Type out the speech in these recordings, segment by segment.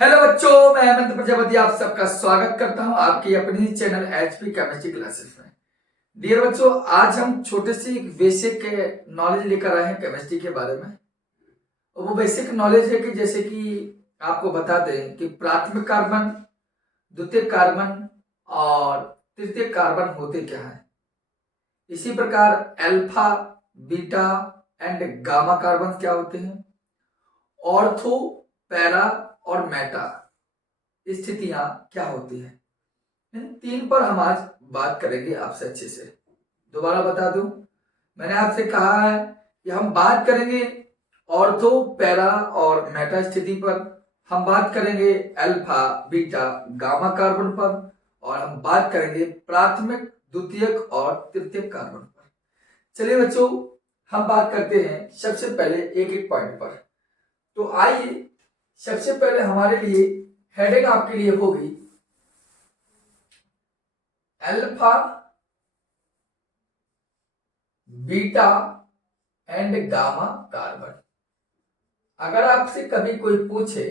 Hello बच्चों, मैं हेमंत प्रजापति आप सबका स्वागत करता हूं आपकी अपनी चैनल एचपी केमिस्ट्री क्लासेस में। डियर बच्चों, आज हम छोटे सी एक बेसिक नॉलेज लेकर आए हैं केमिस्ट्री के बारे में। और वो बेसिक नॉलेज है कि जैसे कि आपको बता दें कि प्राथमिक कार्बन, द्वितीयक कार्बन और तृतीयक कार्बन होते क्या हैं। इसी प्रकार alpha, beta and gamma carbon क्या होते हैं। ऑर्थो, पैरा और मेटा स्थितियां क्या होती हैं। इन तीन पर हम आज बात करेंगे आपसे अच्छे से। दोबारा बता दूं, मैंने आपसे कहा है कि हम बात करेंगे ऑर्थो, पैरा और मेटा स्थिति पर, हम बात करेंगे अल्फा, बीटा, गामा कार्बन पर, और हम बात करेंगे प्राथमिक, द्वितीयक और तृतीयक कार्बन पर। चलिए बच्चों, हम बात करते हैं सबसे पहले एक एक पॉइंट पर। तो आइए, सबसे पहले हमारे लिए हेडिंग आपके लिए होगी alpha, beta and gamma carbon. अगर आपसे कभी कोई पूछे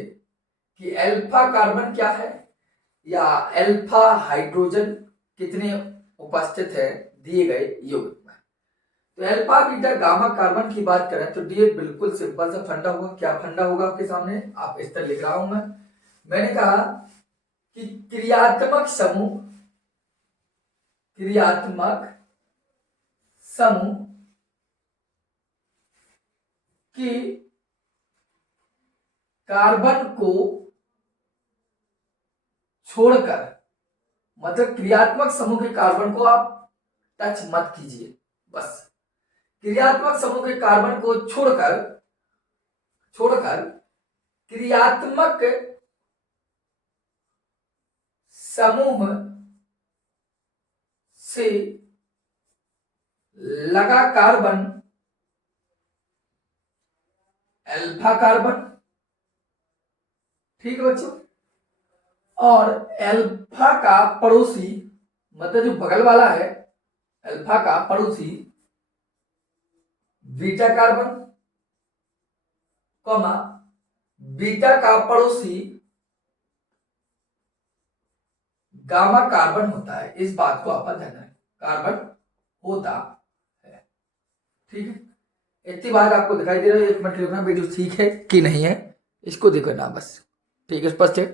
कि अल्फा कार्बन क्या है या अल्फा हाइड्रोजन कितने उपस्थित है दिए गए यौगिक में, तो अल्फा, बीटा, गामा कार्बन की बात करें तो डियर बिल्कुल सिंपल सा फंडा होगा। क्या फंडा होगा आपके सामने, आप इस तरह लिख रहा हूं मैंने कहा कि क्रियात्मक समूह कि कार्बन को छोड़कर, मतलब क्रियात्मक समूह के कार्बन को आप टच मत कीजिए, बस क्रियात्मक समूह के कार्बन को छोड़कर छोड़कर क्रियात्मक समूह से लगा कार्बन अल्फा कार्बन। ठीक है बच्चों, और अल्फा का पड़ोसी, मतलब जो बगल वाला है, अल्फा का पड़ोसी बीटा कार्बन, कॉमा बीटा का पड़ोसी गामा कार्बन होता है। इस बात को आप ध्यान रखें, कार्बन होता है। ठीक है, इतनी बात आपको दिखाई दे रहा है। एक मिनट रुकना, वीडियो ठीक है कि नहीं है इसको देखो ना, बस ठीक है, स्पष्ट है।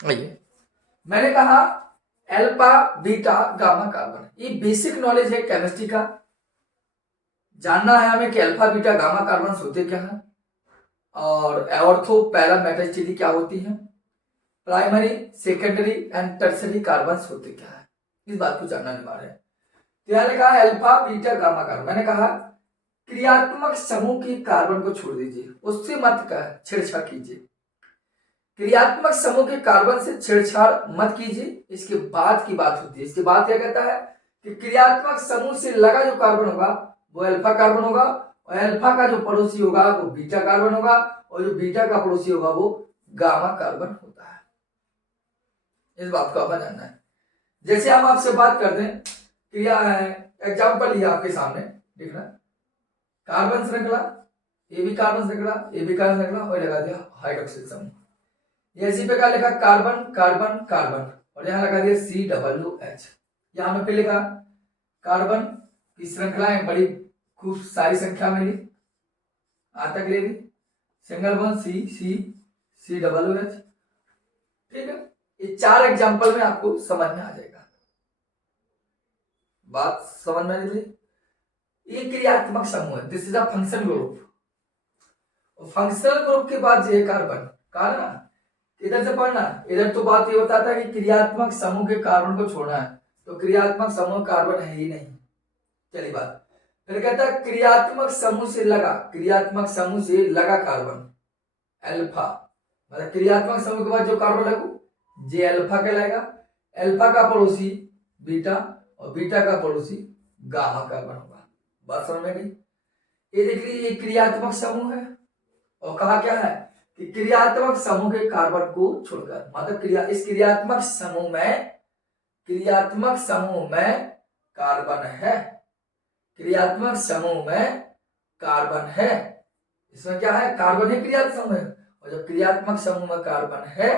आइए, मैंने कहा अल्फा, बीटा, गामा कार्बन, ये बेसिक नॉलेज है केमिस्ट्री का। जानना है हमें कि अल्फा, बीटा, गामा कार्बन होते क्या है, और ऑर्थो, पैरा, मेटा स्थिति क्या होती है, primary, secondary and tertiary carbon होते क्या है, इस बात को जानना अनिवार्य है। तो यहां लिखा है अल्फा, बीटा, गामा कार्बन। मैंने कहा क्रियात्मक समूह की कार्बन को छोड़ दीजिए, उससे मत छेड़छाड़ कीजिए। क्रियात्मक समूह के कार्बन से छेड़छाड़ मत कीजिए। इसके बाद की बात होती है, इसके बाद क्या कहता है कि क्रियात्मक समूह से लगा जो कार्बन होगा वो अल्फा कार्बन होगा, और अल्फा का जो पड़ोसी होगा वो बीटा कार्बन होगा, और जो बीटा का पड़ोसी होगा वो गामा कार्बन होता है। इस बात को आपको जानना है। जैसे हम आपसे बात कर दें, क्रिया एग्जाम्पल लिया आपके सामने, देखना कार्बन श्रृंखला, ये भी कार्बन श्रृंखला, ये भी कार्बन श्रृंखला, और लगा दिया हाइड्रोक्सिल समूह। इसी पे क्या लिखा, कार्बन कार्बन कार्बन, और यहां लगा दिया COOH। यहां में फिर लिखा कार्बन की श्रृंखलाएं बड़ी खूब सारी संख्या में ली, आ तक ले ली, सिंगल बॉन्ड COOH। ठीक है, ये चार एग्जांपल में आपको समझ में आ जाएगा। बात समझ में आ रही है। ये क्रियात्मक समूह है, this is a function group. Functional group के बाद ये कार्बन, कहा ना इधर से पढ़ना, इधर तो बात ये बताता है कि क्रियात्मक समूह के कार्बन को छोड़ना है, तो क्रियात्मक समूह कार्बन है ही नहीं। चलिए बात, फिर कहता है क्रियात्मक समूह से लगा, क्रियात्मक समूह से लगा कार्बन अल्फा, मतलब क्रियात्मक समूह के बाद जो कार्बन लगू जे अल्फा कहलाएगा। अल्फा का पड़ोसी बीटा, और बीटा का पड़ोसी गामा कार्बन होगा। बात समझ में गई। ये देख लीजिए, ये क्रियात्मक समूह है, और कहा क्या है कि क्रियात्मक समूह के कार्बन को छोड़कर, मतलब इस क्रियात्मक समूह में कार्बन है, क्रियात्मक समूह में कार्बन है। इसमें क्या है, कार्बन है, क्रियात्मक समूह है, और जब क्रियात्मक समूह में कार्बन है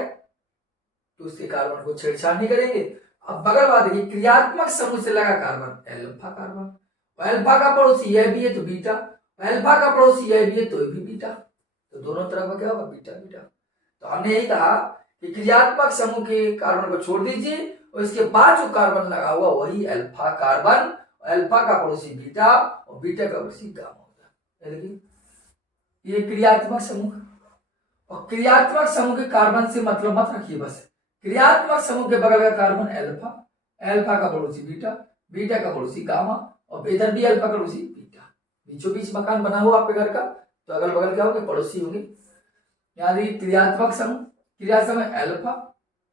तो उसके कार्बन को छेड़छाड़ नहीं करेंगे। अब बगल बात देखिए, क्रियात्मक समूह से लगा कार्बन एल्फा कार्बन, अल्फा का पड़ोसी यह भी है तो बीटा, अल्फा का पड़ोसी यह भी है तो भी बीटा, तो दोनों तरफ क्या होगा बीटा बीटा। तो हमने यही कहा कि क्रियात्मक समूह के कार्बन को छोड़ दीजिए और इसके बाद जो कार्बन लगा हुआ वही अल्फा कार्बन, अल्फा का पड़ोसी बीटा और बीटा का पड़ोसी गामा होगा। देखिए ये क्रियात्मक समूह, और क्रियात्मक समूह के कार्बन से मतलब मत रखिए, बस क्रियात्मक समूह के बगल का कार्बन अल्फा, अल्फा का पड़ोसी बीटा, बीटा का पड़ोसी गामा और इधर भी अल्फा का पड़ोसी बीटा। बीचों बीच मकान बना हुआ आपके घर का, तो अगल बगल क्या होंगे पड़ोसी होंगे। यहाँ देखिए क्रियात्मक समूह, क्रिया समूह अल्फा,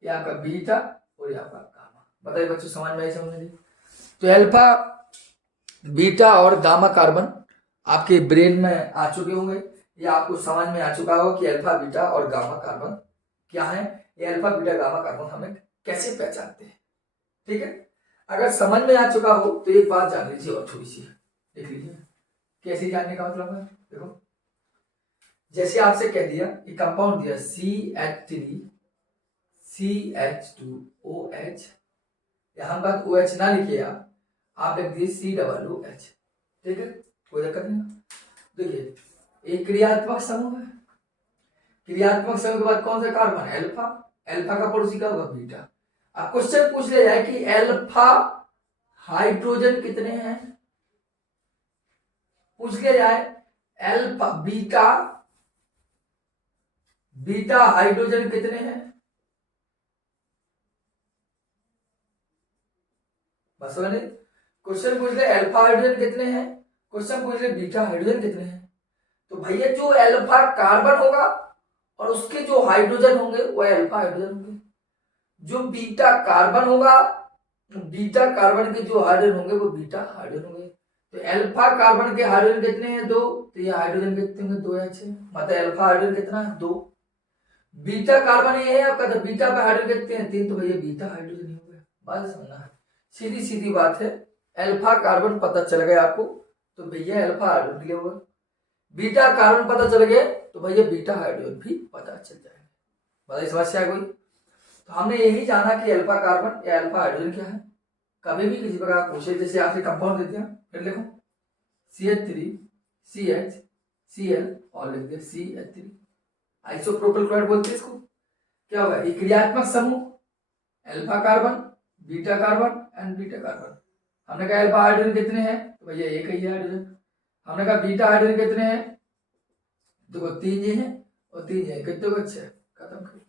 ये आपका बीटा और ये आपका गामा। बताइए बच्चों समझ में आई समझ में? तो अल्फा बीटा और गामा कार्बन आपके ब्रेन में आ चुके होंगे, या आपको समझ में आ चुका होगा कि अल्फा बीटा और गामा कार्बन क्या है, ये अल्फा बीटा गामा कार्बन हमें कैसे पहचानते हैं। ठीक है, अगर समझ में आ चुका हो तो एक बात जान लीजिए और थोड़ी सी देख लीजिए। कैसे जानने का मतलब है, देखो जैसे आपसे कह दिया कि कंपाउंड दिया CH3 CH2OH, यहां बात OH ना लिखिए, आप लिख दिए COOH। ठीक है, कोई दिक्कत नहीं। देखिए एक क्रियात्मक समूह है, क्रियात्मक समूह के बाद कौन सा कार्बन अल्फा, अल्फा का पड़ोसी क्या होगा बीटा। अब क्वेश्चन पूछ लिया जाए कि अल्फा हाइड्रोजन कितने हैं, पूछ लिया जाए अल्फा बीटा, बीटा हाइड्रोजन कितने हैं, बस क्वेश्चन पूछ ले अल्फा हाइड्रोजन कितने हैं, क्वेश्चन पूछ ले बीटा हाइड्रोजन कितने हैं। तो भैया जो अल्फा कार्बन होगा और उसके जो हाइड्रोजन होंगे वो अल्फा हाइड्रोजन होंगे, जो बीटा कार्बन होगा बीटा कार्बन के जो हाइड्रोजन होंगे वो बीटा हाइड्रोजन होंगे। तो अल्फा कार्बन के हाइड्रोजन कितने हैं दो, तो ये हाइड्रोजन कितने होंगे दो या छह, मतलब अल्फा हाइड्रोजन कितना है दो। बीटा कार्बन ये है आपका, तो बीटा पे हाइड्रोजन कितने हैं तीन, तो भैया बीटा हाइड्रोजन ही हो गया। बात समझना है, सीधी सीधी बात है। अल्फा कार्बन पता चल गया आपको तो भैया अल्फा हाइड्रोजन क्लियर होगा, बीटा कार्बन पता चल गया तो भैया बीटा हाइड्रोजन भी पता चल जाएगा। बताइए समस्या है कोई? तो हमने यही जाना कि अल्फा कार्बन या अल्फा हाइड्रोजन क्या है। कभी भी किसी प्रकार पूछे, जैसे आपसे कंपाउंड देते हैं फिर लिखो CH3 CH Cl और लिख दिया CH3, आइसोप्रोपिल क्लोराइड बोलते हैं इसको। क्या होगा, ये क्रियात्मक समूह alpha carbon beta carbon and beta carbon. हमने कहा अल्फा हाइड्रोजन कितने हैं, तो भैया एक ही है हाइड्रोजन। हमने कहा बीटा हाइड्रोजन कितने हैं, देखो तीन ये हैं और तीन ये, कितने को छह, खत्म कर।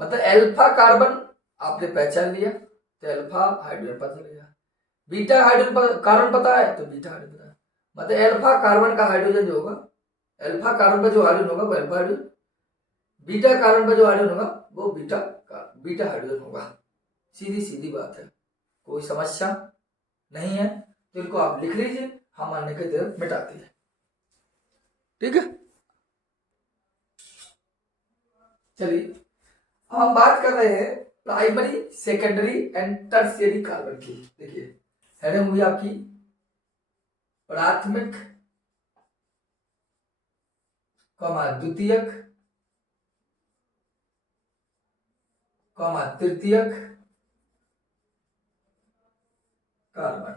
मतलब अल्फा कार्बन आपने पहचान लिया तो अल्फा हाइड्रोजन पता चलेगा, बीटा हाइड्रोजन कार्बन पता है तो बीटा हाइड्रोजन पता है। मतलब अल्फा कार्बन का हाइड्रोजन जो होगा, अल्फा कार्बन पर जो हाइड्रोजन होगा वो अल्फा हाइड्रोजन, बीटा कार्बन पर जो हाइड्रोजन होगा वो बीटा हाइड्रोजन होगा। सीधी सीधी बात है, कोई समस्या नहीं है। तो इनको आप लिख लीजिए, हम अन्य के देर मिटाते हैं। ठीक है, चलिए अब हम बात कर रहे हैं primary secondary and tertiary carbon की। देखिए हेडिंग हुई आपकी प्राथमिक द्वितीयक तृतीयक कार्बन।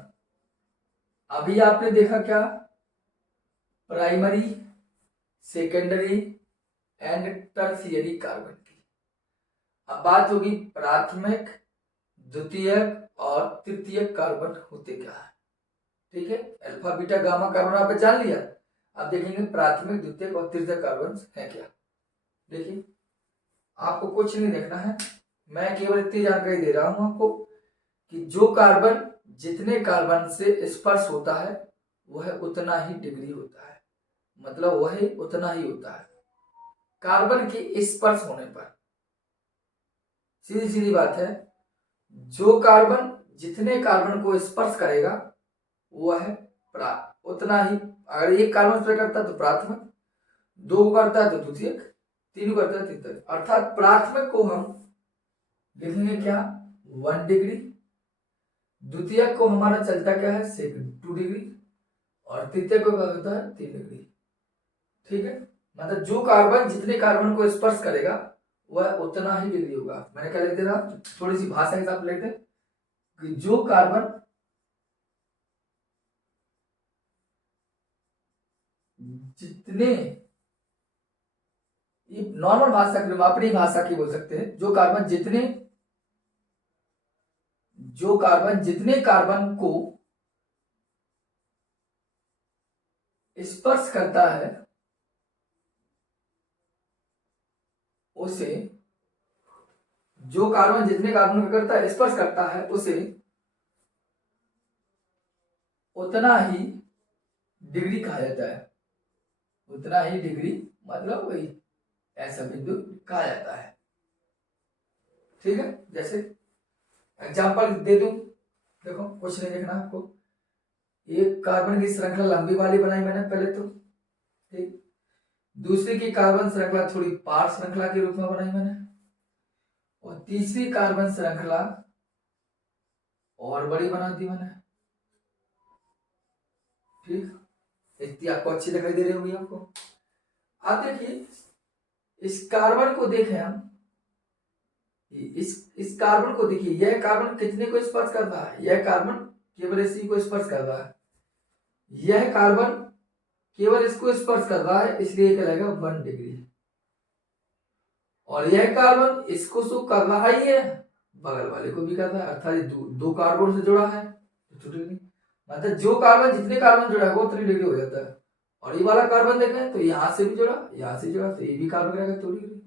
अभी आपने देखा क्या, primary secondary and tertiary carbon की। अब बात होगी प्राथमिक द्वितीयक और तृतीयक कार्बन होते क्या है। ठीक है, अल्फा बीटा गामा कार्बन आपने जान लिया। अब देखेंगे प्राथमिक द्वितीयक और तृतीयक कार्बन है क्या। देखिए आपको कुछ नहीं देखना है, मैं केवल इतनी जानकारी दे रहा हूं आपको कि जो कार्बन जितने कार्बन से स्पर्श होता है वह उतना ही डिग्री होता है, मतलब वह उतना ही होता है कार्बन के स्पर्श होने पर। सीधी सीधी बात है, जो कार्बन जितने कार्बन को स्पर्श करेगा वह उतना ही, अगर एक कार्बन स्पर्श करता है तो प्राथमिक, दो को करता है तो द्वितीयक, तीन को करता है तृतीयक। अर्थात प्राथमिक को हम लिखेंगे क्या 1 डिग्री, द्वितीयक को हमारा चलता क्या है 2 डिग्री और तृतीयक को क्या होता है 3 डिग्री। ठीक है, मतलब जो कार्बन जितने कार्बन को स्पर्श करेगा वह उतना ही डिग्री होगा। मैंने क्या लिख दिया, थोड़ी सी भाषा के साथ लिखते कि जो कार्बन जितने, ये नॉर्मल भाषा की, अपनी भाषा की बोल सकते हैं, जो कार्बन जितने कार्बन को स्पर्श करता है उसे, जो कार्बन जितने कार्बन को करता है स्पर्श करता है उसे उतना ही डिग्री कहा जाता है। उतना ही डिग्री मतलब वही ऐसा बिंदु कहा जाता है। ठीक है, जैसे एग्जांपल दे दूं, देखो कुछ नहीं देखना आपको, एक कार्बन की श्रृंखला लंबी वाली बनाई मैंने पहले तो, ठीक, दूसरी की कार्बन श्रृंखला थोड़ी पार श्रृंखला के रूप में बनाई मैंने, और तीसरी कार्बन श्रृंखला और बड़ी बना दी मैंने। ठीक, इतनी आपको अच्छी दिखाई दे रही होगी आपको। आप देखिए इस कार्बन को देखें हम, इस कार्बन को देखिए, यह कार्बन कितने को स्पर्श कर रहा है, यह कार्बन केवल इसी को स्पर्श कर रहा है, यह कार्बन केवल इसको स्पर्श कर रहा है, इसलिए कहलाएगा 1 डिग्री। और यह कार्बन इसको तो कर रहा ही है, बगल वाले को भी कर रहा है, अर्थात दो कार्बन से जुड़ा है तो 2 डिग्री। मतलब जो कार्बन जितने कार्बन जुड़ा है वो 3 डिग्री हो जाता है। और ये वाला कार्बन देखें तो यहां से भी जुड़ा, यहां से जुड़ा, तो ये भी कार्बन रहेगा 2 डिग्री।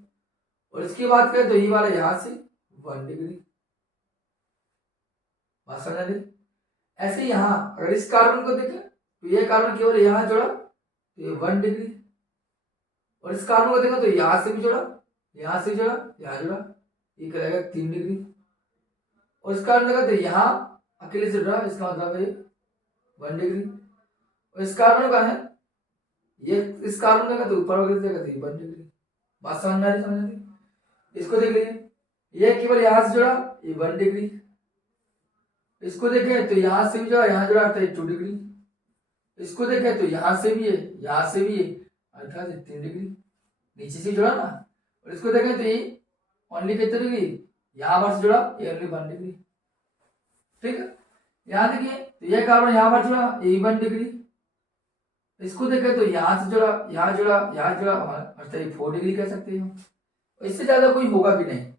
और इसकी बात करें तो ये वाला यहां से 1 डिग्री। बात समझ आ रही? ऐसे यहां अगर इस कार्बन को देखें तो यह कार्बन केवल यहां जुड़ा तो ये 1 डिग्री, और इस कार्बन को देखा तो यहां से भी जुड़ा, यहां से जुड़ा, यहां जुड़ा, ये करेगा 3 डिग्री। और इस कार्बन देखा तो यहां अकेले से जुड़ा, इसका मतलब है 1 डिग्री। और इस कार्बन का है ये, इस कार्बन देखा तो ऊपर वगैरह देखा तो ये 1 डिग्री। बात समझ में आ रही? समझ आ रही? इसको देख लीजिए, ये केवल यहां से जुड़ा, ये 1 डिग्री। इसको देखें तो यहां से भी जुड़ा, यहां जुड़ा तो ये 2 डिग्री। इसको देखें तो यहां से भी है, यहां से भी है, अर्थात 3 डिग्री नीचे से जुड़ा ना। और इसको देखें तो ये ओनली कितनी डिग्री, यहां पर से जुड़ा, ये ओनली 1 डिग्री। ठीक है, यहां देखिए तो यह कार्बन यहां पर जुड़ा, ये 1 डिग्री। इसको देखें तो यहां से जुड़ा, यहां जुड़ा, यहां जुड़ा, अर्थात ये 4 डिग्री कह सकते हो। इससे ज्यादा कोई होगा भी नहीं।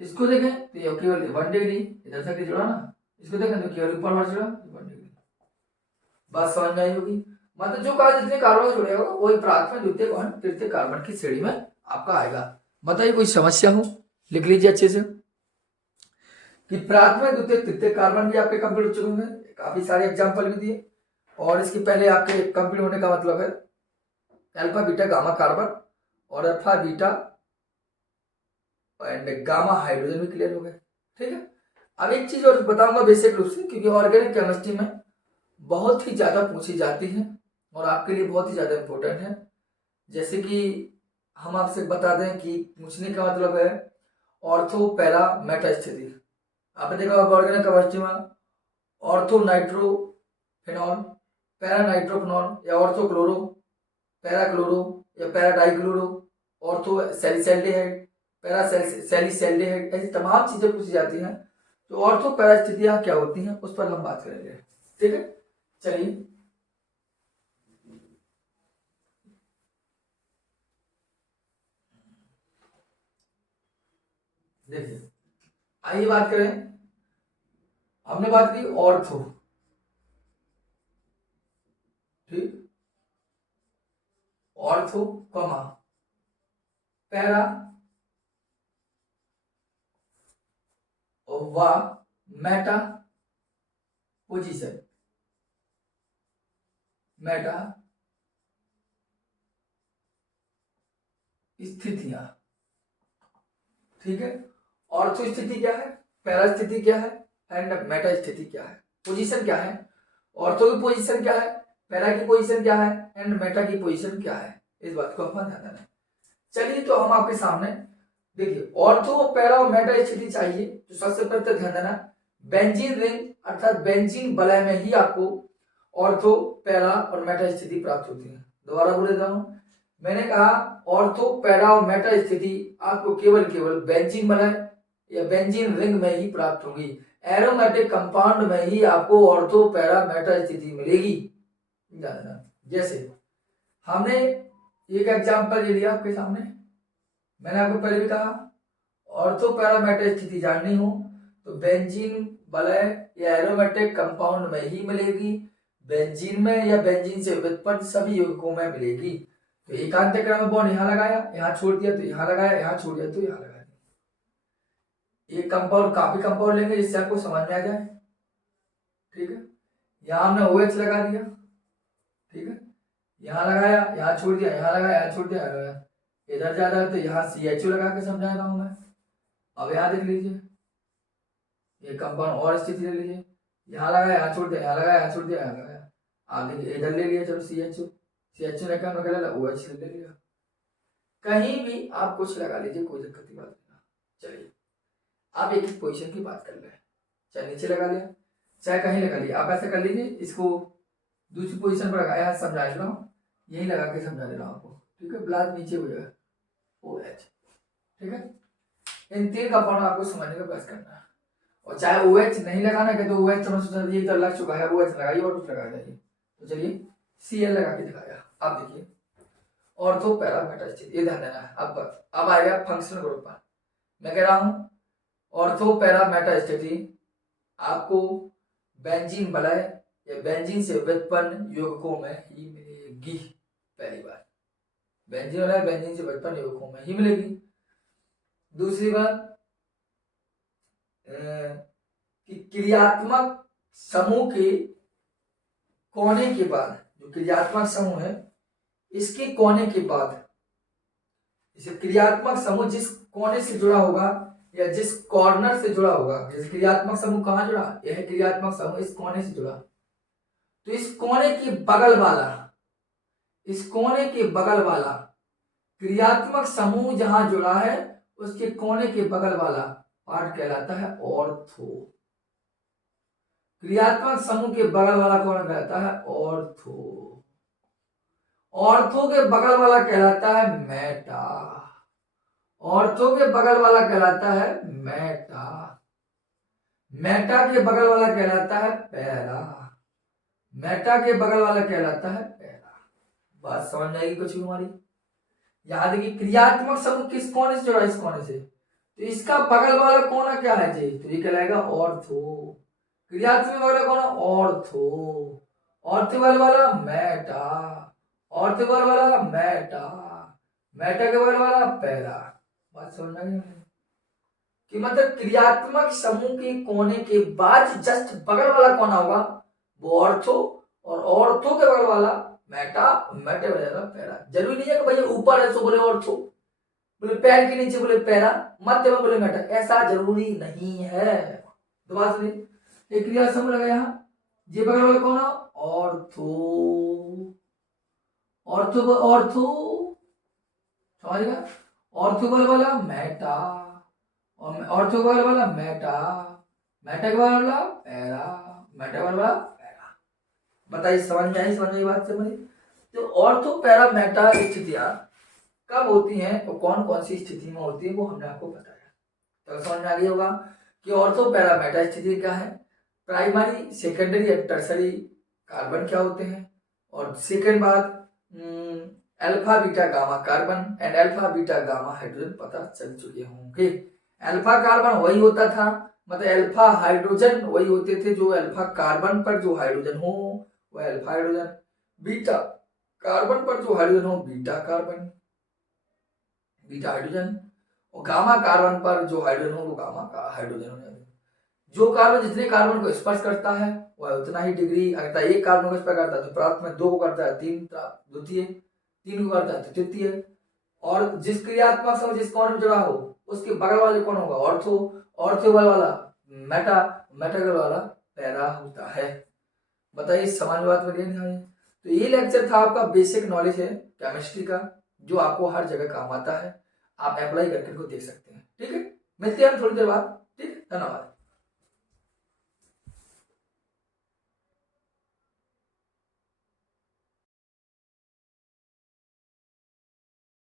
इसको देखें तो ये केवल 1 डिग्री इधर से जुड़ा ना, इसको देखें तो केवल ऊपर पर जुड़ा 1 डिग्री। बात समझ में आई होगी। मतलब जो कार्बन जितने कार्बन जुड़े होगा वही प्राथमिक द्वितीय और तृतीय कार्बन की श्रेणी में आपका आएगा। बताइए कोई समस्या हो, लिख लीजिए अच्छे से कि प्राथमिक द्वितीय तृतीय कार्बन भी आपके कंप्लीट हो चुके होंगे, काफी सारे एग्जांपल भी दिए। और इसके पहले आपके कंप्लीट होने का मतलब है अल्फा बीटा गामा कार्बन और alpha beta and gamma hydrogen भी क्लियर हो गए। ठीक है, अब एक चीज और बताऊंगा बेसिक रूप से, क्योंकि ऑर्गेनिक केमिस्ट्री में बहुत ही ज्यादा पूछी जाती है और आपके लिए बहुत ही ज्यादा इंपॉर्टेंट है। जैसे कि हम आपसे बता दें कि पूछने का मतलब है ऑर्थो पैरा मेटा स्थिति। आपने देखा होगा ऑर्गेनिक केमिस्ट्री में ऑर्थो नाइट्रोफेनॉल, पैरा नाइट्रोफेनॉल या ऑर्थो क्लोरो, पैरा क्लोरो या पैरा डाइक्लोरो, ऑर्थो सैलिसैल्डिहाइड, पैरा सैलिसैल्डिहाइड, ऐसी तमाम चीजें पूछी जाती हैं। तो ऑर्थो पैरा स्थितियां क्या होती हैं उस पर हम बात करेंगे। ठीक है, चलिए देखिए, आइए बात करें। हमने बात की ऑर्थो, ठीक, ऑर्थो कमा पैरा व मेटा पोजीशन, मेटा स्थितियां। ठीक है, ऑर्थो स्थिति क्या है, पैरा स्थिति क्या है एंड मेटा स्थिति क्या है, पोजीशन क्या है, ऑर्थो की पोजीशन क्या है, पैरा की पोजीशन क्या है एंड मेटा की पोजीशन क्या है, इस बात को अपना ध्यान देना। चलिए तो हम आपके सामने देखिए ऑर्थो पैरा और मेटा स्थिति चाहिए तो सबसे पहले तो ध्यान देना बेंजीन रिंग अर्थात बेंजीन वलय में ही आपको ऑर्थो पैरा और मेटा स्थिति प्राप्त होती है। दोबारा बोल देता हूं, मैंने कहा ऑर्थो पैरा और मेटा स्थिति आपको केवल बेंजीन वलय या बेंजीन रिंग में ही प्राप्त होगी। एरोमेटिक कंपाउंड में ही आपको ऑर्थो पैरा मेटा स्थिति मिलेगी। जैसे हमने एक एग्जांपल ले लिया आपके सामने, मैंने आपको पहले भी कहा ऑर्थो पैरा मेटा स्थिति जाननी हो तो बेंजीन वलय या एरोमेटिक कंपाउंड में ही मिलेगी, बेंजीन में या बेंजीन से व्युत्पन्न सभी यौगिकों में मिलेगी। तो एकांत क्रम में बॉन्ड यहाँ लगाया, यहाँ छोड़ दिया तो यहाँ लगाया, यहाँ छोड़ दिया तो यहाँ लगा दिया। एक कंपाउंड काफी कंपाउंड लेंगे जिससे आपको समझ में आ जाए। ठीक है, यहाँ हमने OH लगा दिया, ठीक है, यहाँ लगाया, यहाँ छोड़ दिया, यहाँ लगाया, यहाँ छोड़ दिया, इधर जा रहा है तो यहाँ CHO लगा के समझा रहा हूं मैं। अब यहाँ देख लीजिए, ये कंपाउंड और स्थिति ले लीजिए, यहाँ लगाया, यहाँ छोड़ दिया, यहाँ लगाया, यहाँ छोड़ दिया, यहाँ लगाया। आप देखिए इधर ले लिया, चलो CHO ने क्या लगा, OH ले लिया। कहीं भी आप कुछ लगा लीजिए, कोई दिक्कत की बात नहीं। चलिए आप एक पोजीशन की बात कर ले, चाहे नीचे लगा लिया चाहे कहीं लगा लिया, आप ऐसा कर लीजिए, इसको दूसरी पोजीशन पर लगाया, समझा रहा हूँ, यही लगा के समझा दे रहा हूँ आपको। ठीक है, ब्लास्ट नीचे हो जाएगा OH। ठीक है, इन तीन कंपाउंड आपको समझने का प्रयास करना है। और चाहे OH नहीं लगाना है तो OH समझ ये तो लग चुका है, OH लगाइए और कुछ लगा जाइए। तो चलिए Cl लगा के दिखाया। आप देखिए ऑर्थो पैरा मेटा स्थिति, ये ध्यान देना है। अब आएगा फंक्शनल ग्रुप पर। मैं कह रहा हूँ ऑर्थो पैरा मेटा स्थिति आपको बेंजीन वलय या बेंजीन से व्युत्पन्न यौगिकों में ही मिलेगी। पहली बात, बेंजीन वलय बेंजीन से व्युत्पन्न यौगिकों में ही मिलेगी। दूसरी बात कि क्रियात्मक समूह के कोने के बाद, जो क्रियात्मक समूह है इसके कोने के बाद, इसे क्रियात्मक समूह जिस कोने से जुड़ा होगा या जिस कॉर्नर से जुड़ा होगा, जैसे क्रियात्मक समूह कहाँ जुड़ा, यह क्रियात्मक समूह इस कोने से जुड़ा, तो इस कोने के बगल वाला, इस कोने के बगल वाला क्रियात्मक समूह जहां जुड़ा है उसके कोने के बगल वाला पार्ट कहलाता है ऑर्थो। क्रियात्मक समूह के बगल वाला कौन कहलाता है, ऑर्थो। ऑर्थो के बगल वाला कहलाता है मेटा, ऑर्थो के बगल वाला कहलाता है मेटा, मेटा के बगल वाला कहलाता है पैरा, मेटा के बगल वाला कहलाता है पैरा। बात समझ में आएगी कुछ भी हमारी? याद देखिए क्रियात्मक समूह किस कोने से जुड़ा, इस कोने से, तो इसका बगल वाला कोना क्या है जी, तो ये कहलाएगा ऑर्थो। क्रियात्मक वाला कोना ऑर्थो, ऑर्थो वाला मेटा, ऑर्थो वाला मेटा, मेटा के बगल वाला पैरा। बात समझ में कि मतलब क्रियात्मक समूह के कोने के बाद जस्ट बगल वाला कोना होगा वो ऑर्थो, और ऑर्थो के बगल वाला मेटा, मेटे बजाएगा पैरा। जरूरी नहीं है कि भैया ऊपर है तो बोले ऑर्थो, बोले पैर के नीचे बोले पैरा, मध्य में बोले मेटा, ऐसा जरूरी नहीं है। दोबारा सुनिए, एक क्रिया समूह लगा यहाँ, ये बगल वाला कौन है, ऑर्थो, ऑर्थो ऑर्थो समझेगा, ऑर्थो बगल वाला मेटा, और ऑर्थो बगल वाला मेटा, मेटा के बगल वाला पैरा, मेटा बगल वाला पैरा। बताइए समझ में आई, समझ में बात समझिए। तो ऑर्थो पैरा मेटा स्थितियां कब होती हैं और कौन कौन सी स्थिति में होती है वो हमने आपको बताया। तो समझ में आ गया होगा कि ऑर्थो पैरा मेटा स्थिति क्या है, प्राइमरी सेकेंडरी या टर्सरी कार्बन क्या होते हैं, और सेकेंड बात alpha beta gamma carbon and alpha beta gamma hydrogen पता चल चुके होंगे। अल्फा कार्बन वही होता था, मतलब अल्फा हाइड्रोजन वही होते थे जो अल्फा कार्बन पर जो हाइड्रोजन हो वह अल्फा हाइड्रोजन, बीटा कार्बन पर जो हाइड्रोजन हो बीटा कार्बन, बीटा हाइड्रोजन, और गामा कार्बन पर जो हाइड्रोजन हो वो गामा का हाइड्रोजन हो। जो कार्बन जितने कार्बन को स्पर्श करता है वह उतना ही डिग्री, अगर एक कार्बन को स्पर्श करता है तो प्राप्त में 2 को करता है 3 द्वितीय, 3 को करता है तो तृतीय, और जिस क्रियात्मक समूह जिस कोण में जुड़ा हो उसके बगल वाले कौन होगा, ऑर्थो, ऑर्थो वाला मेटा, मेटा वाला पैरा होता है। बताइए समझ बात में नहीं आई? तो ये लेक्चर था आपका बेसिक नॉलेज है केमिस्ट्री का, जो आपको हर जगह काम आता है, आप अप्लाई करके इनको देख सकते हैं। ठीक है, मिलते हैं हम थोड़ी देर बाद। ठीक है, धन्यवाद।